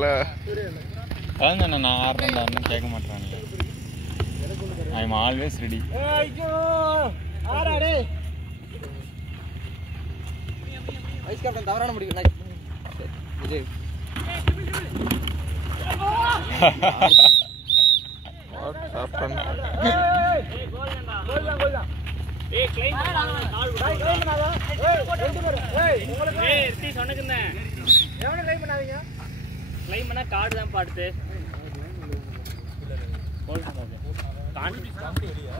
நான் ஆடுறேன் கேட்க மாட்டேன். I am always ready. Vice captain தவறான முடிவு. Vijay What happened? ஏய் க்ளைம் பண்ணாத கால் பண்ணாத. ஏய் ரித்தி சொன்னேன். எவனே க்ளைம் பண்ணாதீங்க. க்ளைம் பண்ணா கார்டு தான் பாடுது. கோல் பண்ணாத. கான்டி ஏரியா.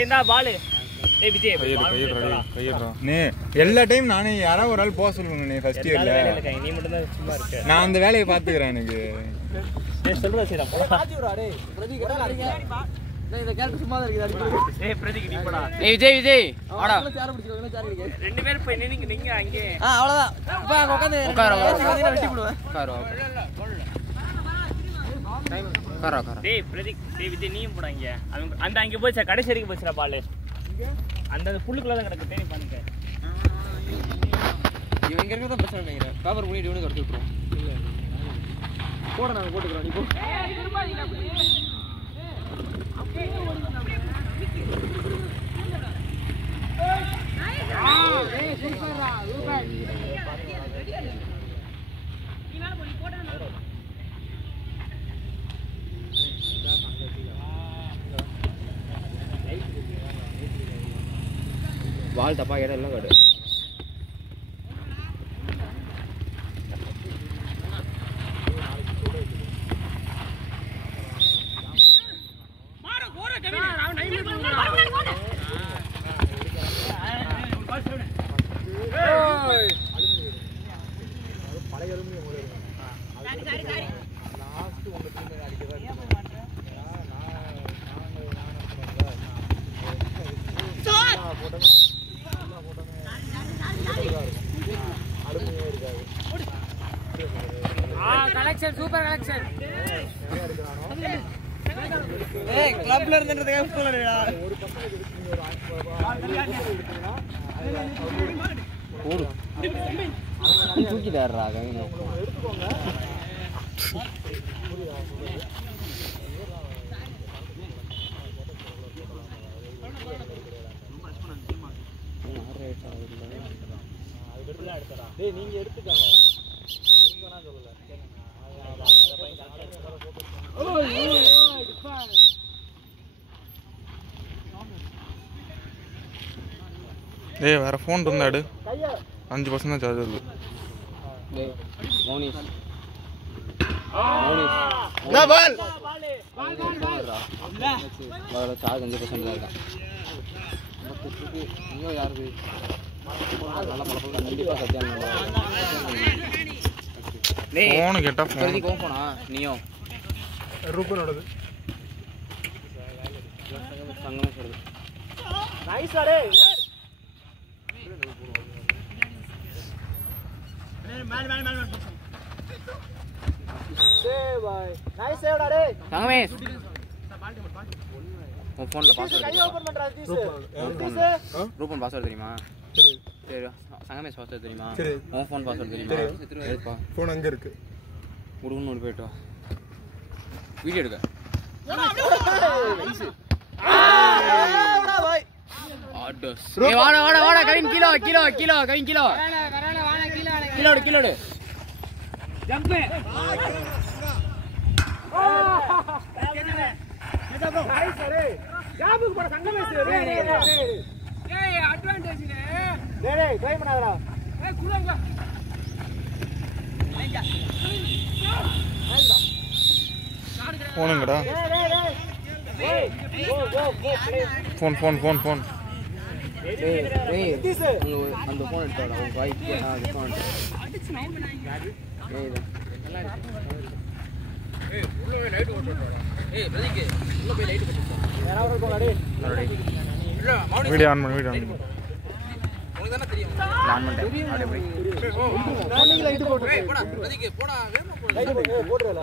ஏண்டா பால். ஏய் விஜய் கையிடுறா. நீ எல்லா டைம் நானே யாராவது ஒரு ஆள் போக சொல்லுங்க. நீ ஃபர்ஸ்ட் இயர்ல நீ மட்டும் தான் சும்மா இருக்க. நான் அந்த வேலையை பாத்துக்கறேன். எனக்கு ஏய் சொல்றா சரிடா போடா. ராஜுடா டேய் பிரதீக் என்ன அடிங்க. டேய் இந்த கேரக்டர் சும்மா தான் இருக்குது அடிங்க. ஏய் பிரதீக் நீ போடா. ஏய் விஜய் வாடா. சேர பிடிச்சிக்கோங்க சேர அடிங்க. ரெண்டு பேர் போய் நிங்க அங்கே. அவ்வளவுதான். இப்ப அங்க உட்கார்ந்து உட்கார வெட்டி போடுவேன். உட்கார. டேய் பிரதீக் டேய் விஜய் நீயும் போடா இங்க. அந்த அங்க போய் கடைசி வரைக்கும் போச்சுடா பால். அந்த புல்லுக்குள்ள தான் கிடக்கு தேடி பாருங்க. இவங்க இருக்கிறது தான் பிரச்சனை நினைக்கிறேன். கவர் பண்ணி டியூனுக்கு எடுத்து விட்டுறோம். இல்ல போட நாங்க போட்டுக்கறோம். நீ போ. ஏய் சூப்பர்ரா சூப்பர். நீ மேல போய் போடணும். பால் தப்பா கேட்டா எல்லாம் காடு. மாறு போற கவின் அவன் நைல போறான். ஏய் பழைய எலும்பு மூளை இருக்கு. சரி லாஸ்ட் உங்க டீம் அடிக்கவே இல்ல. Collection super collection. ஏய் கிளப்ல இருந்துன்றதுக்கு ஸ்கூல்ல ஒரு பக்கம் போடு தூக்கிடாறா கவின் எடுத்துக்கோங்க. டேய் நீங்க எடுத்துக்கங்க. எடுக்கனா சொல்லல. டேய் வேற ஃபோன் இருந்தாடு. 5% தான் சார்ஜ் இருக்கு. டேய் மோனிஸ் என்ன பால் அவரோட சார்ஜ் 5% தான் இருக்கா. மொத்தத்துக்கு இங்க யாருக்கு நல்ல மலப்பல கண்டிப்பா சத்தியானே. டேய் ஃபோன் கேட்டா ஃபோன் பிரதீக் கோன் போனா நீயோ ரூபனோடது சங்கமே சொல்லுது. நைஸ் டேய். மேல டேய் பாய் நைஸ் சேவ்டா டேய். சங்கமே உன் ஃபோன்ல பாஸ்வேர்ட் கை ஓபன் பண்றா தீஸ். ரூபன் பாஸ்வேர்ட் தெரியுமா? சரி சங்கமே பாஸ்வேர்ட் தெரியுமா? உன் ஃபோன் பாஸ்வேர்ட் தெரியுமா? எடுப்பா ஃபோன் அங்க இருக்கு. உடுன்னு ஓடி போய்ட்டு வா. வீடியோ எடுக்க. நைஸ். பாய். ஆடஸ். ஏய் வாடா கவின் கிலோ கவின் கிலோ. வரானே வாடா கிலோ. ஜம்ப். நைஸ் டேய். ஜாபுக்கு போற சங்கமே ஏய் அட்வான்டேஜ் டேய் ட்ரை பண்ணாதடா. ஏய் குளங்க. ஃபோனுங்கடா. ஏய் ஃபோன் ஏய் அந்த ஃபோன் எடுத்தாடா உன் வாய்க்கு. அந்த ஃபோன் ஏய் நல்லா இருக்கு. ஏய் உள்ள போய் லைட் போட்டுடா. ஏய் பிரதீக் உள்ள போய் லைட் போட்டுடா. யாராவது இருக்கோடா டேய். இல்ல மௌனி வீடியோ ஆன் பண்ணு. உனக்கு தான தெரியும். ஆன் பண்ணிட்டேன். அப்படியே போய் நான் லைட் போட்டு. ஏய் போடா பிரதீக் போடா வேகமா போடு. லைட் போடுறல.